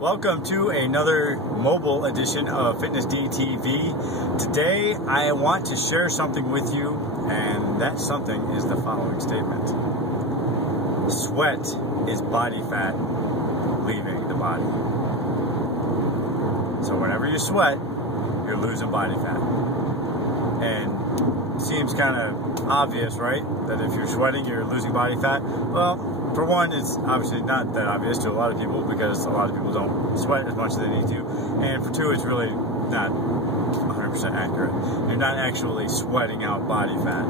Welcome to another mobile edition of Fitness D TV. Today I want to share something with you, and that something is the following statement. Sweat is body fat leaving the body. So whenever you sweat, you're losing body fat. And it seems kind of obvious, right? That if you're sweating, you're losing body fat. Well, for one, it's obviously not that obvious to a lot of people because a lot of people don't sweat as much as they need to. And for two, it's really not 100% accurate. You're not actually sweating out body fat.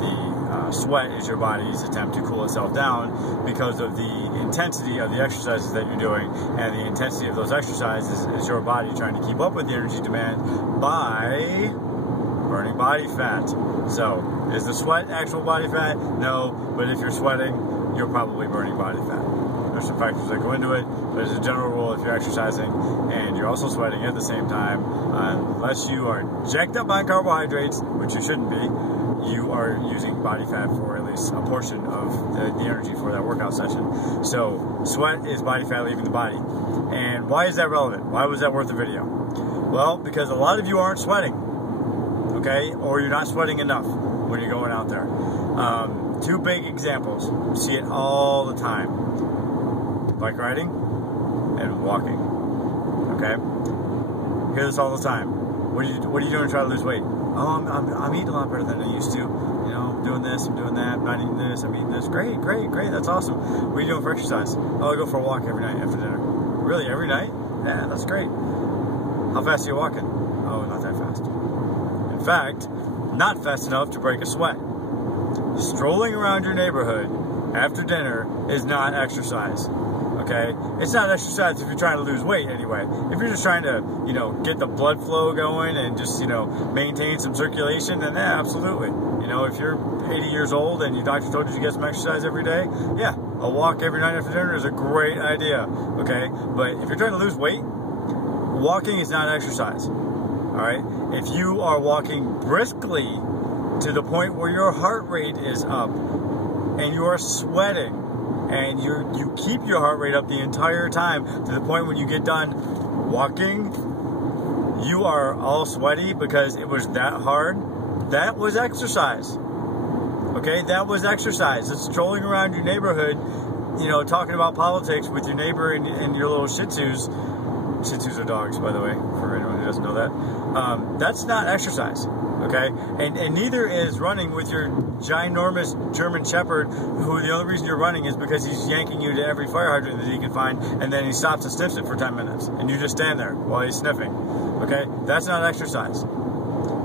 The sweat is your body's attempt to cool itself down because of the intensity of the exercises that you're doing, and the intensity of those exercises is your body trying to keep up with the energy demand by burning body fat. So, is the sweat actual body fat? No, but if you're sweating, you're probably burning body fat. There's some factors that go into it, but as a general rule, if you're exercising and you're also sweating at the same time, unless you are jacked up on carbohydrates, which you shouldn't be, you are using body fat for at least a portion of the energy for that workout session. So sweat is body fat leaving the body. And why is that relevant? Why was that worth the video? Well, because a lot of you aren't sweating, okay? Or you're not sweating enough when you're going out there. Two big examples. You see it all the time. Bike riding and walking. Okay? You hear this all the time. What are you doing to try to lose weight? Oh, I'm eating a lot better than I used to. You know, I'm doing this, I'm doing that, I'm not eating this, I'm eating this. Great, that's awesome. What are you doing for exercise? Oh, I go for a walk every night after dinner. Really, every night? Yeah, that's great. How fast are you walking? Oh, not that fast. In fact, not fast enough to break a sweat. Strolling around your neighborhood after dinner is not exercise, okay? It's not exercise if you're trying to lose weight anyway. If you're just trying to, get the blood flow going and just, maintain some circulation, then yeah, absolutely. If you're 80 years old and your doctor told you to get some exercise every day, yeah, a walk every night after dinner is a great idea, okay? But if you're trying to lose weight, walking is not exercise, all right? If you are walking briskly to the point where your heart rate is up and you are sweating and you keep your heart rate up the entire time to the point when you get done walking, you are all sweaty because it was that hard. That was exercise. Okay, that was exercise. It's strolling around your neighborhood, talking about politics with your neighbor and your little Shih Tzus. Shih Tzus are dogs, by the way, for anyone who doesn't know that. That's not exercise. Okay, and neither is running with your ginormous German Shepherd, who the only reason you're running is because he's yanking you to every fire hydrant that he can find, and then he stops and sniffs it for 10 minutes, and you just stand there while he's sniffing. Okay, that's not exercise.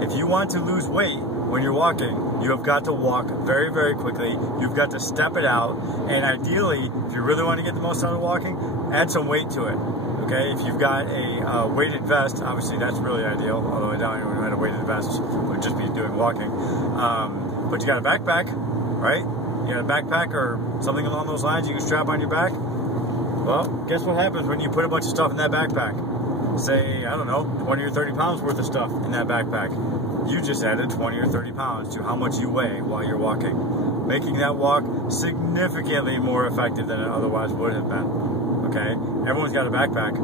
If you want to lose weight when you're walking, you have got to walk very, very quickly. You've got to step it out, and ideally, if you really want to get the most out of walking, add some weight to it. Okay, if you've got a weighted vest, obviously that's really ideal, although I doubt anyone who had a weighted vest would just be doing walking. But you got a backpack, right? You got a backpack or something along those lines you can strap on your back. Well, guess what happens when you put a bunch of stuff in that backpack? Say, I don't know, 20 or 30 pounds worth of stuff in that backpack. You just added 20 or 30 pounds to how much you weigh while you're walking, making that walk significantly more effective than it otherwise would have been. Okay, everyone's got a backpack.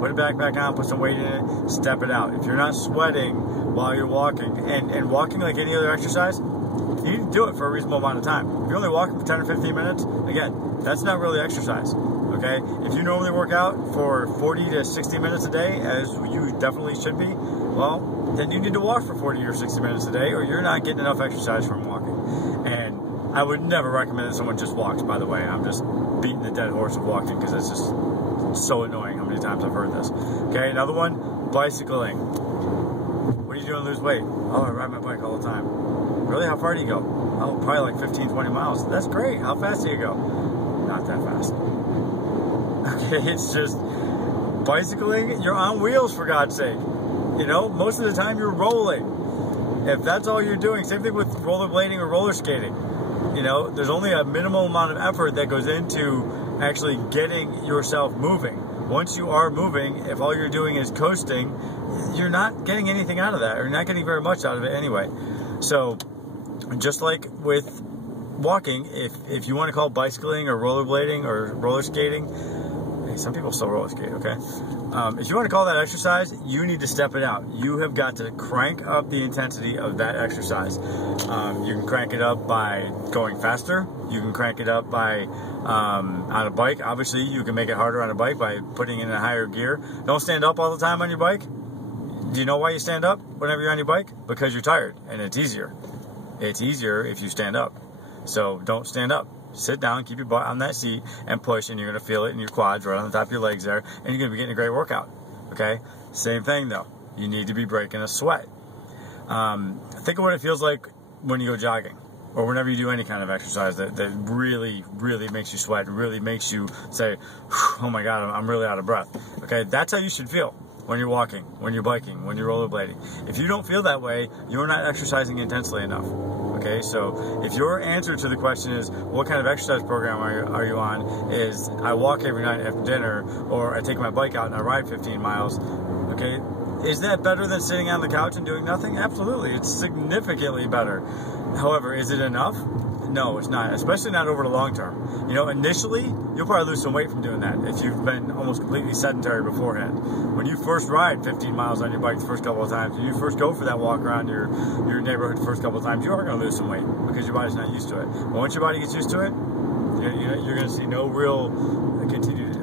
Put a backpack on, put some weight in it, step it out. If you're not sweating while you're walking, and walking like any other exercise, you need to do it for a reasonable amount of time. If you're only walking for 10 or 15 minutes, again, that's not really exercise. Okay, if you normally work out for 40 to 60 minutes a day, as you definitely should be, well, then you need to walk for 40 or 60 minutes a day, or you're not getting enough exercise from walking. And I would never recommend that someone just walks, by the way. I'm just beating the dead horse of walking because it's just so annoying how many times I've heard this. Okay, another one, bicycling. What are you doing to lose weight? Oh, I ride my bike all the time. Really? How far do you go? Oh, probably like 15, 20 miles. That's great. How fast do you go? Not that fast. Okay, it's just bicycling. You're on wheels, for God's sake. Most of the time you're rolling. If that's all you're doing, same thing with rollerblading or roller skating. There's only a minimal amount of effort that goes into actually getting yourself moving. Once you are moving, if all you're doing is coasting, you're not getting anything out of that, or you're not getting very much out of it anyway. So, just like with walking, if you want to call bicycling or rollerblading or roller skating, Hey, some people still roller skate, okay? If you want to call that exercise, you need to step it out. You have got to crank up the intensity of that exercise. You can crank it up by going faster. You can crank it up by on a bike. Obviously, you can make it harder on a bike by putting in a higher gear. Don't stand up all the time on your bike. Do you know why you stand up whenever you're on your bike? Because you're tired, and it's easier. It's easier if you stand up. So don't stand up. Sit down, keep your butt on that seat, and push, and you're going to feel it in your quads, right on the top of your legs there, and you're going to be getting a great workout. Okay? Same thing, though. You need to be breaking a sweat. Think of what it feels like when you go jogging, or whenever you do any kind of exercise that really, really makes you sweat, really makes you say, oh my God, I'm really out of breath. Okay? That's how you should feel when you're walking, when you're biking, when you're rollerblading. If you don't feel that way, you're not exercising intensely enough. Okay, so if your answer to the question is, what kind of exercise program are you on, is I walk every night after dinner, or I take my bike out and I ride 15 miles, okay, is that better than sitting on the couch and doing nothing? Absolutely, it's significantly better. However, is it enough? No, it's not, especially not over the long term. You know, initially, you'll probably lose some weight from doing that if you've been almost completely sedentary beforehand. When you first ride 15 miles on your bike the first couple of times, when you first go for that walk around your neighborhood the first couple of times, you are going to lose some weight because your body's not used to it. But once your body gets used to it, you're going to see no real continued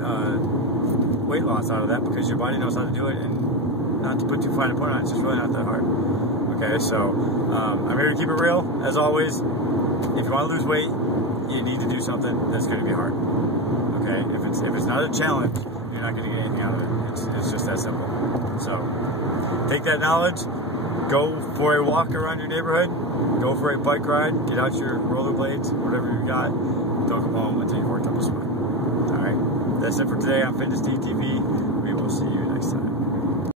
weight loss out of that because your body knows how to do it, and not to put too fine a point on it, it's just really not that hard. Okay, so I'm here to keep it real, as always. If you want to lose weight, you need to do something that's going to be hard. Okay, if it's not a challenge, you're not going to get anything out of it. It's just that simple. So take that knowledge, go for a walk around your neighborhood, go for a bike ride, get out your rollerblades, whatever you got. Don't come home until you've worked up a sweat. All right, that's it for today on Fitness DTV.